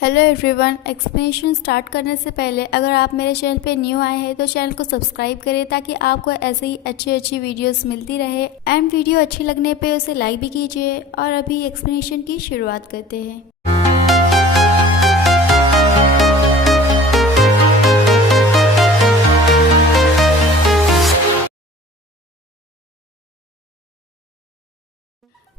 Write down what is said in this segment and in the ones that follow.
Hello everyone, explanation start करने से पहले अगर आप मेरे चैनल पे न्यू आए हैं तो चैनल को सब्सक्राइब करें ताकि आपको ऐसे ही अच्छी वीडियोस मिलती रहे। एंड वीडियो अच्छी लगने पे उसे लाइक भी कीजिए। और अभी एक्सप्लेनेशन की शुरुआत करते हैं।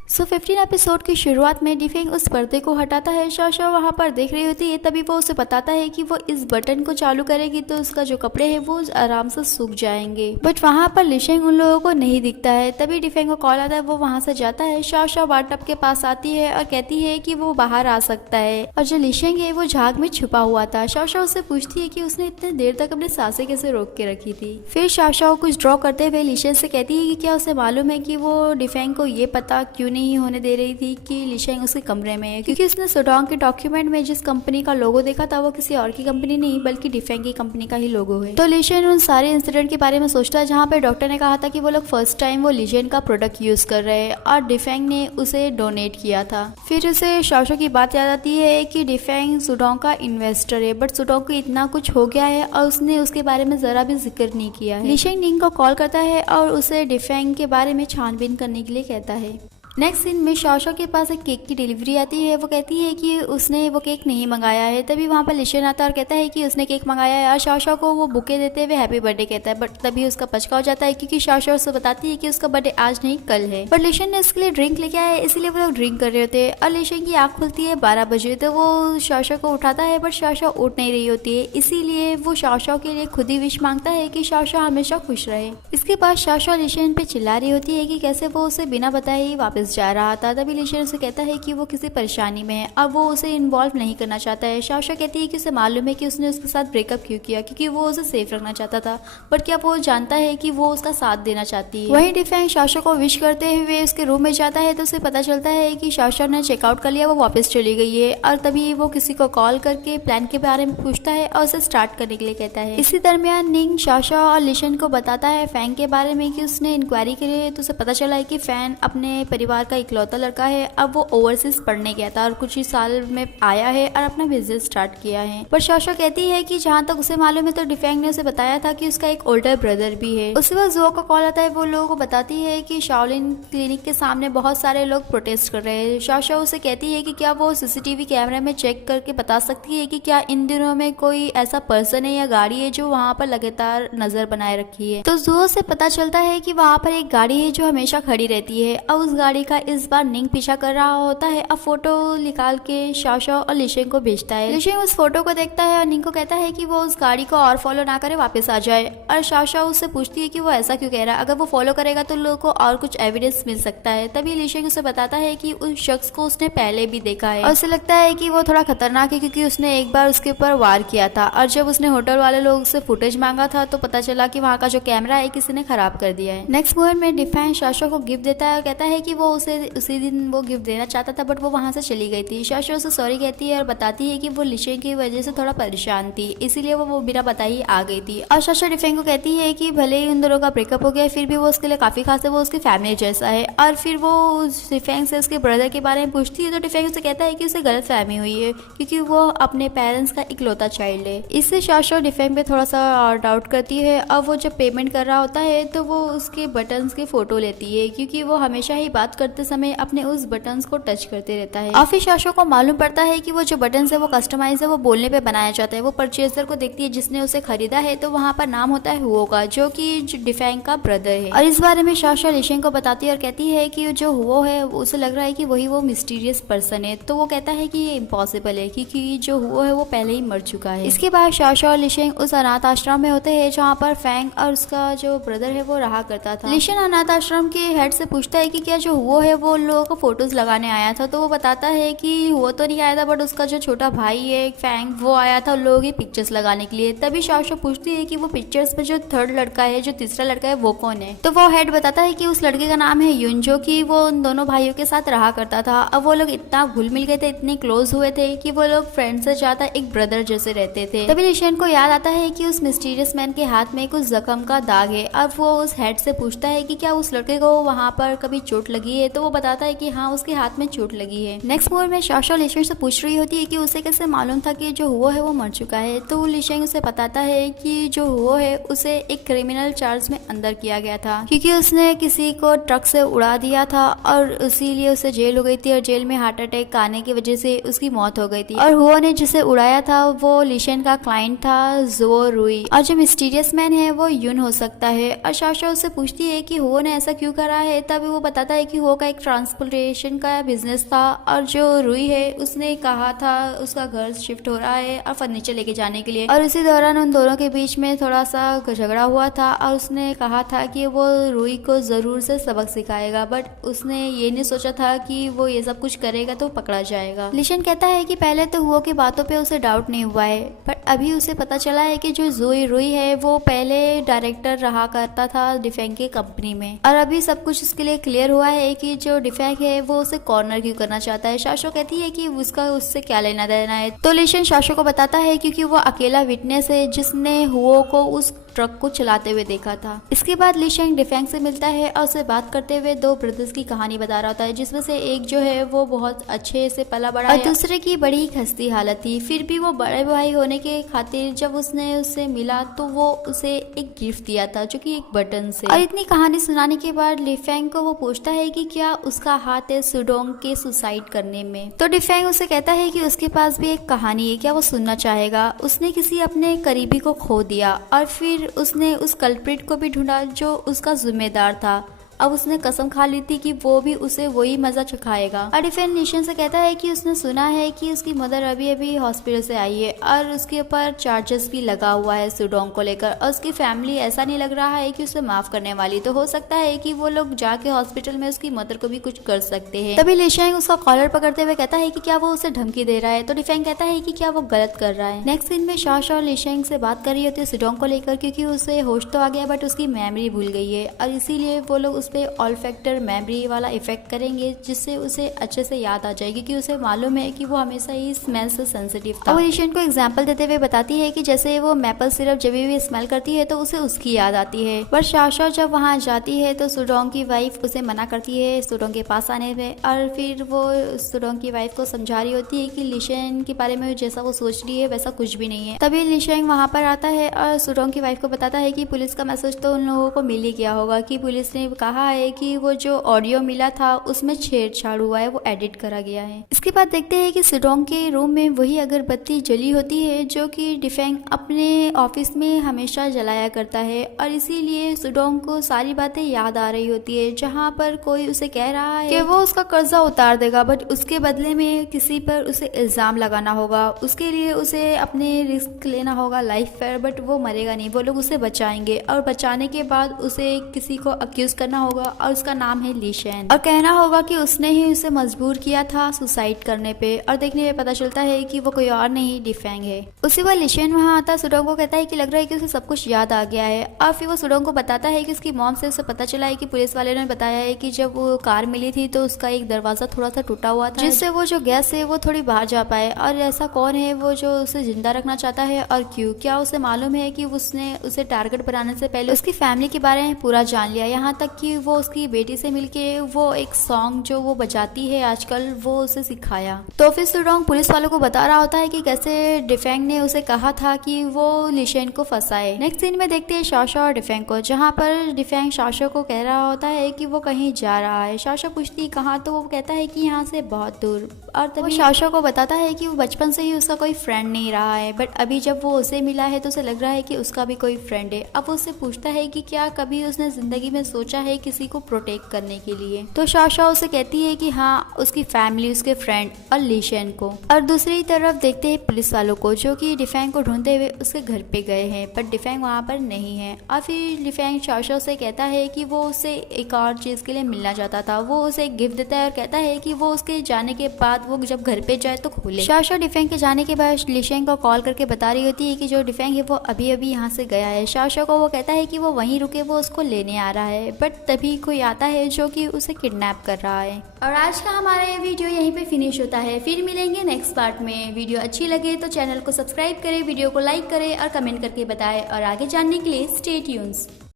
सो 15 एपिसोड की शुरुआत में डिफेंग उस पर्दे को हटाता है। शाओ वहाँ पर देख रही होती है, तभी वो उसे बताता है कि वो इस बटन को चालू करेगी तो उसका जो कपड़े हैं वो आराम से सूख जाएंगे। बट वहाँ पर लिशेंग उन लोगों को नहीं दिखता है। तभी डिफेंग को कॉल आता है, वो वहाँ से जाता है। शाओ बाथटब के पास आती है और कहती है कि वो बाहर आ सकता है। और जो लिशेंग है वो झाग में छुपा हुआ था। शाओ उससे पूछती है कि उसने इतने देर तक अपनी सांसें कैसे रोक के रखी थी। फिर शाओ कुछ ड्रॉ करते हुए लिशेंग से कहती है कि क्या उसे मालूम है कि वो डिफेंग को ये पता क्यों नहीं होने दे रही थी कि लिशेंग उसके कमरे में है, क्योंकि उसने सुडोंग के डॉक्यूमेंट में जिस कंपनी का लोगो देखा था वो किसी और की कंपनी नहीं बल्कि डिफेंग की कंपनी का ही लोगो है। तो लिशेंग उन सारे इंसिडेंट के बारे में सोचता है जहाँ पे डॉक्टर ने कहा था कि वो लोग फर्स्ट टाइम वो लिशेंग का प्रोडक्ट यूज कर रहे हैं और डिफेंग ने उसे डोनेट किया था। फिर उसे शाओ की बात याद आती है कि डिफेंग सुडोंग का इन्वेस्टर है, बट सुडोंग को इतना कुछ हो गया है और उसने उसके बारे में जरा भी जिक्र नहीं किया है। लिशेंग निंग को कॉल करता है और उसे डिफेंग के बारे में छानबीन करने के लिए कहता है। नेक्स्ट सीन में शाओ के पास एक केक की डिलीवरी आती है। वो कहती है कि उसने वो केक नहीं मंगाया है। तभी वहाँ पर लिशेंग आता है और कहता है कि उसने केक मंगाया है और शाओ को वो बुके देते हुए हैप्पी बर्थडे कहता है। बट तभी उसका पचका हो जाता है क्योंकि शाओ उससे बताती है कि उसका बर्थडे आज नहीं कल है। बट लिशेंग ने उसके लिए ड्रिंक लेके आया है, इसीलिए वो लोग ड्रिंक कर रहे होते हैं। और लिशेंग की आँख खुलती है 12 बजे, तो वो शाओ को उठाता है बट शाओ उठ नहीं रही होती है। इसीलिए वो शाओ के लिए खुद ही विश मांगता है कि शाओ हमेशा खुश रहे। इसके बाद शाओ लिशेंग पे चिल्ला रही होती है कि कैसे वो उसे बिना बताए ही वापस जा रहा था। तभी लिशेंग उसे कहता है कि वो किसी परेशानी में है, अब वो उसे इन्वॉल्व नहीं करना चाहता है। शाओ कहती है कि उसे मालूम है कि उसने उसके साथ ब्रेकअप क्यों किया, क्योंकि वो उसे सेफ रखना चाहता था। बट क्या वो जानता है कि वो उसका साथ देना चाहती है। वहीं डिफेंग शाओ को विश करते हुए उसके रूम में जाता है तो उसे पता चलता है कि शाओ ने चेकआउट कर लिया, वो वापस चली गई है। और तभी वो किसी को कॉल करके प्लान के बारे में पूछता है और उसे स्टार्ट करने के लिए कहता है। इसी दरमियान निंग शाओ और लिशेंग को बताता है फैंग के बारे में कि उसने इंक्वायरी के लिए, तो उसे पता चला है कि फैंग अपने परिवार का इकलौता लड़का है। अब वो ओवरसीज पढ़ने गया था और कुछ ही साल में आया है और अपना बिजनेस स्टार्ट किया है। पर शाओ कहती है कि जहाँ तक उसे मालूम है तो डिफेंग ने उसे बताया था कि उसका एक ओल्डर ब्रदर भी है। उसी वक्त जो का कॉल आता है, वो लोगों को बताती है कि शाओलिन क्लिनिक के सामने बहुत सारे लोग प्रोटेस्ट कर रहे हैं। शाओ उसे कहती है कि क्या वो सीसीटीवी कैमरे में चेक करके बता सकती है कि क्या इन दिनों में कोई ऐसा पर्सन है या गाड़ी है जो वहाँ पर लगातार नजर बनाए रखी है। तो जुओ से पता चलता है कि वहाँ पर एक गाड़ी है जो हमेशा खड़ी रहती है और उस गाड़ी का इस बार निंग पीछा कर रहा होता है। अब फोटो निकाल के शाओ और लिशेंग को भेजता है। लिशेंग उस फोटो को देखता है और निंग को कहता है कि वो उस गाड़ी को और फॉलो ना करे, वापस आ जाए। और शाओ उससे पूछती है कि वो ऐसा क्यों कह रहा है, अगर वो फॉलो करेगा तो लोगों को और कुछ एविडेंस मिल सकता है। तभी लिशेंग उसे बताता है कि उस शख्स को उसने पहले भी देखा है और उसे लगता है कि वो थोड़ा खतरनाक है क्योंकि उसने एक बार उसके ऊपर वार किया था। और जब उसने होटल वाले लोग से फुटेज मांगा था तो पता चला कि वहाँ का जो कैमरा है किसी ने खराब कर दिया है। नेक्स्ट मोमेंट में डिफेंग शाओ को गिफ्ट देता है और कहता है कि वो उसे उसी दिन वो गिफ्ट देना चाहता था, बट वो वहाँ से चली गई थी। शाओ उसे सॉरी कहती है और बताती है कि वो लिशेंग की वजह से थोड़ा परेशान थी, इसीलिए वो बिना बताई आ गई थी। और शाओ डिफेंग को कहती है कि भले ही उन दोनों का ब्रेकअप हो गया फिर भी वो उसके लिए काफी खास है, वो उसकी फैमिली जैसा है। और फिर वो डिफेंग से उसके ब्रदर के बारे में पूछती है तो डिफेंग उसे कहता है कि उसे गलत फहमी हुई है क्योंकि वो अपने पेरेंट्स का इकलौता चाइल्ड है। इससे शाओ डिफेंग पे थोड़ा सा और डाउट करती है। और वो जब पेमेंट कर रहा होता है तो वो उसके बटन्स की फोटो लेती है क्योंकि वो हमेशा ही बात करते समय अपने उस बटन्स को टच करते रहता है। और फिर शाओ को मालूम पड़ता है कि वो जो बटन है वो कस्टमाइज है, वो बोलने पे बनाया जाता है। वो परचेजर को देखती है जिसने उसे खरीदा है तो वहाँ पर नाम होता है हुओ का, जो कि डिफेंग का ब्रदर है। और इस बारे में शाओ लिशेंग को बताती है और कहती है कि जो हुओ है उसे लग रहा है कि वही वो मिस्टीरियस पर्सन है। तो वो कहता है कि ये इम्पॉसिबल है क्योंकि जो हुओ है वो पहले ही मर चुका है। इसके बाद शाओ और लिशेंग उस अनाथ आश्रम में होते हैं जहाँ पर फैंग और उसका जो ब्रदर है वो रहा करता था। लिशेंग अनाथ आश्रम के हेड से पूछता है कि क्या जो हुओ है वो लोगों को फोटोज लगाने आया था, तो वो बताता है कि वो तो नहीं आया था बट उसका जो छोटा भाई है फैंग वो आया था लोगों की पिक्चर्स लगाने के लिए। तभी शाओ पूछती है कि वो पिक्चर्स में जो थर्ड लड़का है, जो तीसरा लड़का है, वो कौन है। तो वो हेड बताता है कि उस लड़के का नाम है युन, जो कि वो उन दोनों भाइयों के साथ रहा करता था। अब वो लोग इतना घुल मिल गए थे, इतने क्लोज हुए थे कि वो लोग फ्रेंड से ज्यादा एक ब्रदर जैसे रहते थे। तभी लिशेंग को याद आता है कि उस मिस्टीरियस मैन के हाथ में कुछ जख्म का दाग है। अब वो उस हेड से पूछता है कि क्या उस लड़के को वहाँ पर कभी चोट लगी है तो वो बताता है कि हाँ उसके हाथ में चोट लगी है। नेक्स्ट मोड में शाशा लिशेंग से पूछ रही होती है कि उसे कैसे मालूम था कि जो हुआ है वो मर चुका है। तो लिशेंग उसे बताता है कि जो हुआ है उसे एक क्रिमिनल चार्ज में अंदर किया गया था, क्योंकि उसने किसी को ट्रक से उड़ा दिया था और इसीलिए उसे जेल हो गई थी और जेल में हार्ट अटैक आने की वजह से उसकी मौत हो गई थी। और हुआ ने जिसे उड़ाया था वो लिशेंग का क्लाइंट था जो रुई, और जो मिस्टीरियस मैन है वो यून हो सकता है। और शाशा उससे पूछती है कि हुआ ने ऐसा क्यों करा है, तभी वो बताता है कि हुआ का एक ट्रांसपोर्टेशन का बिजनेस था और जो रुई है उसने कहा था उसका घर शिफ्ट हो रहा है और फर्नीचर लेके जाने के लिए, और उसी दौरान उन दोनों के बीच में थोड़ा सा झगड़ा हुआ था और उसने कहा था कि वो रुई को जरूर से सबक सिखाएगा, बट उसने ये नहीं सोचा था कि वो ये सब कुछ करेगा तो पकड़ा जाएगा। लिशन कहता है कि पहले तो हुआ की बातों पे उसे डाउट नहीं हुआ है, पर अभी उसे पता चला है कि जो जोई रुई है वो पहले डायरेक्टर रहा करता था डिफेंग की कंपनी में, और अभी सब कुछ उसके लिए क्लियर हुआ है कि जो डिफेंग है वो उसे कॉर्नर क्यों करना चाहता है। शाशो कहती है कि उसका उससे क्या लेना देना है, तो लिशन शाशो को बताता है क्योंकि वो अकेला विटनेस है जिसने हुओ को उस ट्रक को चलाते हुए देखा था। इसके बाद लिशेंग डिफेंग से मिलता है और उसे बात करते हुए दो ब्रदर्स की कहानी बता रहा होता है, जिसमें से एक जो है वो बहुत अच्छे से पला बड़ा और दूसरे की बड़ी खस्ती हालत थी। फिर भी वो बड़े भाई होने के खातिर जब उसने उससे मिला तो वो उसे एक गिफ्ट दिया था जो कि एक बटन से। और इतनी कहानी सुनाने के बाद डिफेंग को वो पूछता है कि क्या उसका हाथ है सुडोंग के सुसाइड करने में, तो डिफेंग उसे कहता है कि उसके पास भी एक कहानी है, क्या वो सुनना चाहेगा। उसने किसी अपने करीबी को खो दिया और फिर उसने उस कल्प्रिट को भी ढूंढा जो उसका जिम्मेदार था। अब उसने कसम खा ली थी कि वो भी उसे वही मजा चखाएगा। और डिफेंस निशन से कहता है कि उसने सुना है कि उसकी मदर अभी अभी हॉस्पिटल से आई है और उसके ऊपर चार्जेस भी लगा हुआ है सुडोंग को लेकर, और उसकी फैमिली ऐसा नहीं लग रहा है कि उसे माफ करने वाली, तो हो सकता है कि वो लोग जाके हॉस्पिटल में उसकी मदर को भी कुछ कर सकते हैं। तभी लिशेंग उसका कॉलर पकड़ते हुए कहता है कि क्या वो उसे धमकी दे रहा है, तो डिफेंग कहता है कि क्या वो गलत कर रहा है। नेक्स्ट सीन में शाश और लिशेंग से बात कर रही होती है सुडोंग को लेकर, क्योंकि उसे होश तो आ गया बट उसकी मेमोरी भूल गई है, और इसीलिए वो लोग उस पे ऑल्फैक्टर मेमोरी वाला इफेक्ट करेंगे जिससे उसे अच्छे से याद आ जाएगी, क्योंकि उसे मालूम है कि वो हमेशा ही स्मेल से सेंसिटिव था। वो लिशेंग को एग्जांपल देते हुए बताती है कि जैसे वो मैपल सिरप जब भी स्मेल करती है तो उसे उसकी याद आती है। पर शाशा जब वहाँ जाती है तो सुडोंग की वाइफ उसे मना करती है सुडोंग के पास आने में, और फिर वो सुडोंग की वाइफ को समझा रही होती है कि लिशेंग के बारे में जैसा वो सोच रही है वैसा कुछ भी नहीं है। तभी लिशेंग वहाँ पर आता है और सुडोंग की वाइफ को बताता है कि पुलिस का मैसेज तो उन लोगों को मिल ही गया होगा, कि पुलिस ने कहा है कि वो जो ऑडियो मिला था उसमें छेड़छाड़ हुआ है, वो एडिट करा गया है। इसके बाद देखते हैं कि सुडोंग के रूम में वही अगरबत्ती जली होती है जो कि डिफेंग अपने ऑफिस में हमेशा जलाया करता है, और इसीलिए सुडोंग को सारी बातें याद आ रही होती है, जहाँ पर कोई उसे कह रहा है कि वो उसका कर्जा उतार देगा बट उसके बदले में किसी पर उसे इल्जाम लगाना होगा, उसके लिए उसे अपने रिस्क लेना होगा लाइफ पर, बट वो मरेगा नहीं, वो लोग उसे बचाएंगे, और बचाने के बाद उसे किसी को अक्यूज करना होगा और उसका नाम है लिशेन, और कहना होगा कि उसने ही उसे मजबूर किया था सुसाइड करने पे, और देखने में पता चलता है कि वो कोई और नहीं डिफेंग है। उसी बार लिशेन वहाँ आता सुडोंग को कहता है कि लग रहा है कि उसे सब कुछ याद आ गया है, और फिर वो सुडोंग को बताता है कि उसकी मॉम से उसे पता चला है कि पुलिस वाले ने बताया है कि जब वो कार मिली थी तो उसका एक दरवाजा थोड़ा सा टूटा हुआ था जिससे वो जो गैस है वो थोड़ी बाहर जा पाए, और ऐसा कौन है वो जो उसे जिंदा रखना चाहता है और क्यों, क्या उसे मालूम है कि उसने उसे टारगेट बनाने से पहले उसकी फैमिली के बारे में पूरा जान लिया, यहाँ तक कि वो उसकी बेटी से मिलके वो एक सॉन्ग जो वो बजाती है आजकल वो उसे सिखाया। तो फिर सुडोंग पुलिस वालों को बता रहा होता है कि कैसे डिफेंग ने उसे कहा था कि वो लिशेन को फंसाए। नेक्स्ट सीन में देखते हैं शाशा और डिफेंग को, जहाँ पर डिफेंग शाशा को कह रहा होता है कि वो कहीं जा रहा है। शाशा पूछती कहाँ, तो वो कहता है कि यहाँ से बहुत दूर, और तभी शाशा को बताता है कि वो बचपन से ही उसका कोई फ्रेंड नहीं रहा है, बट अभी जब वो उसे मिला है तो उसे लग रहा है कि उसका भी कोई फ्रेंड है। अब उससे पूछता है कि क्या कभी उसने जिंदगी में सोचा है किसी को प्रोटेक्ट करने के लिए, तो शाशा उसे कहती है कि हाँ, उसकी फैमिली, उसके फ्रेंड और लिशेन को। और दूसरी तरफ देखते हैं पुलिस वालों को जो कि डिफेंग को ढूंढते हुए उसके घर पे गए हैं, पर डिफेंग वहाँ पर नहीं है। और फिर डिफेंग शाशा से कहता है कि वो उसे एक और चीज के लिए मिलना चाहता था, वो उसे एक गिफ्ट देता है और कहता है कि वो उसके जाने के बाद वो जब घर पे जाए तो खोले। शाशा डिफेंग के जाने के बाद लिशेंग को कॉल करके बता रही होती है कि जो डिफेंग है वो अभी अभी यहाँ से गया है। शाशा को वो कहता है कि वो वहीं रुके, वो उसको लेने आ रहा है, बट तभी कोई आता है जो कि उसे किडनैप कर रहा है। और आज का हमारा ये वीडियो यहीं पे फिनिश होता है, फिर मिलेंगे नेक्स्ट पार्ट में। वीडियो अच्छी लगे तो चैनल को सब्सक्राइब करें, वीडियो को लाइक करें और कमेंट करके बताएं, और आगे जानने के लिए स्टे ट्यून्स।